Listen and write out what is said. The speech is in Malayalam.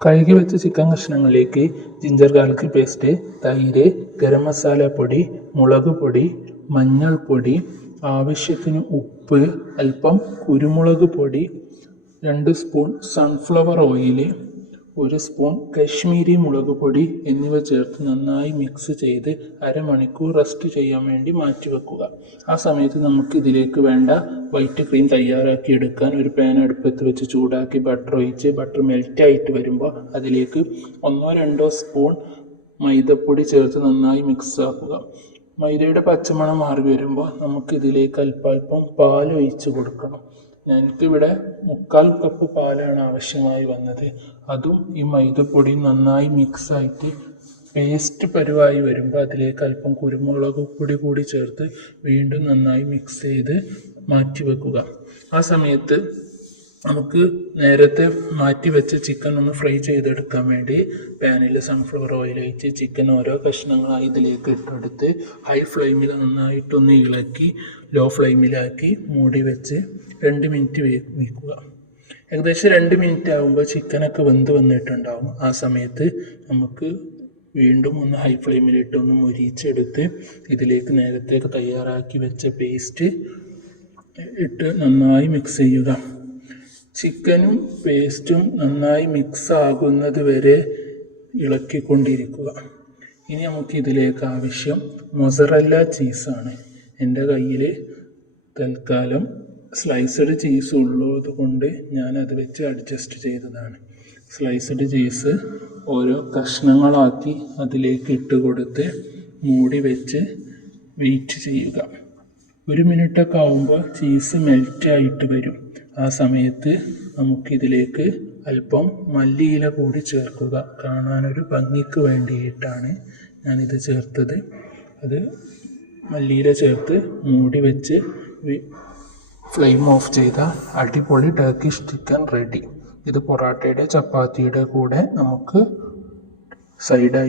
കഴുകി വെച്ച ചിക്കൻ കഷ്ണങ്ങളിലേക്ക് ജിഞ്ചർ ഗാർലിക് പേസ്റ്റ് തൈര് ഗരം മസാല പൊടി മുളക് പൊടി മഞ്ഞൾപ്പൊടി ആവശ്യത്തിന് ഉപ്പ് അല്പം കുരുമുളക് പൊടി രണ്ട് സ്പൂൺ സൺഫ്ലവർ ഓയിൽ ഒരു സ്പൂൺ കശ്മീരി മുളക് പൊടി എന്നിവ ചേർത്ത് നന്നായി മിക്സ് ചെയ്ത് അരമണിക്കൂർ റെസ്റ്റ് ചെയ്യാൻ വേണ്ടി മാറ്റി വെക്കുക. ആ സമയത്ത് നമുക്ക് ഇതിലേക്ക് വേണ്ട വൈറ്റ് ക്രീം തയ്യാറാക്കി എടുക്കാൻ ഒരു പാൻ അടുപ്പത്ത് വെച്ച് ചൂടാക്കി ബട്ടർ ഒഴിച്ച് ബട്ടർ മെൽറ്റ് ആയിട്ട് വരുമ്പോൾ അതിലേക്ക് ഒന്നോ രണ്ടോ സ്പൂൺ മൈദപ്പൊടി ചേർത്ത് നന്നായി മിക്സ് ആക്കുക. മൈദയുടെ പച്ചമണം മാറി വരുമ്പോൾ നമുക്ക് ഇതിലേക്ക് അല്പാൽപ്പം പാൽ ഒഴിച്ച് കൊടുക്കണം. എനിക്കിവിടെ മുക്കാൽ കപ്പ് പാലാണ് ആവശ്യമായി വന്നത്. അതും ഈ മൈദപ്പൊടി നന്നായി മിക്സ് ആയിട്ട് പേസ്റ്റ് പരുവായി വരുമ്പോൾ അതിലേക്ക് അല്പം കുരുമുളക് പൊടി കൂടി ചേർത്ത് വീണ്ടും നന്നായി മിക്സ് ചെയ്ത് മാറ്റി വെക്കുക ആ സമയത്ത് നമുക്ക് നേരത്തെ മാറ്റി വെച്ച ചിക്കൻ ഒന്ന് ഫ്രൈ ചെയ്തെടുക്കാൻ വേണ്ടി പാനിൽ സൺഫ്ലവർ ഓയിൽ ഒഴിച്ച് ചിക്കൻ ഓരോ കഷ്ണങ്ങളായി ഇതിലേക്ക് ഇട്ടെടുത്ത് ഹൈ ഫ്ലെയിമിൽ നന്നായിട്ടൊന്ന് ഇളക്കി ലോ ഫ്ലെയിമിലാക്കി മൂടി വെച്ച് രണ്ട് മിനിറ്റ് വയ്ക്കുക ഏകദേശം രണ്ട് മിനിറ്റ് ആകുമ്പോൾ ചിക്കനൊക്കെ വെന്ത് വന്നിട്ടുണ്ടാവും. ആ സമയത്ത് നമുക്ക് വീണ്ടും ഒന്ന് ഹൈ ഫ്ലെയിമിലിട്ട് ഒന്ന് മുരിച്ചെടുത്ത് ഇതിലേക്ക് നേരത്തെ തയ്യാറാക്കി വെച്ച പേസ്റ്റ് ഇട്ട് നന്നായി മിക്സ് ചെയ്യുക. ചിക്കനും പേസ്റ്റും നന്നായി മിക്സ് ആകുന്നത് വരെ ഇളക്കിക്കൊണ്ടിരിക്കുക. ഇനി നമുക്ക് ഇതിലേക്ക് ആവശ്യം മൊസറല്ല ചീസാണ്. എന്റെ കയ്യിൽ തൽക്കാലം സ്ലൈസ്ഡ് ചീസ് ഉള്ളത് കൊണ്ട് ഞാൻ അത് വെച്ച് അഡ്ജസ്റ്റ് ചെയ്തതാണ്. സ്ലൈസ്ഡ് ചീസ് ഓരോ കഷ്ണങ്ങളാക്കി അതിലേക്ക് ഇട്ട് കൊടുത്ത് മൂടി വെച്ച് വെയിറ്റ് ചെയ്യുക. ഒരു മിനിറ്റൊക്കെ ആകുമ്പോൾ ചീസ് മെൽറ്റ് ആയിട്ട് വരും. ആ സമയത്ത് നമുക്കിതിലേക്ക് അല്പം മല്ലിയില കൂടി ചേർക്കുക. കാണാനൊരു ഭംഗിക്ക് വേണ്ടിയിട്ടാണ് ഞാനിത് ചേർത്തത്. അത് മല്ലിയില ചേർത്ത് മൂടി വെച്ച് ഫ്ലെയിം ഓഫ് ചെയ്ത അടിപൊളി ടർക്കിഷ് ചിക്കൻ റെഡി ഇത് പൊറാട്ടയുടെ ചപ്പാത്തിയുടെ കൂടെ നമുക്ക് സൈഡായി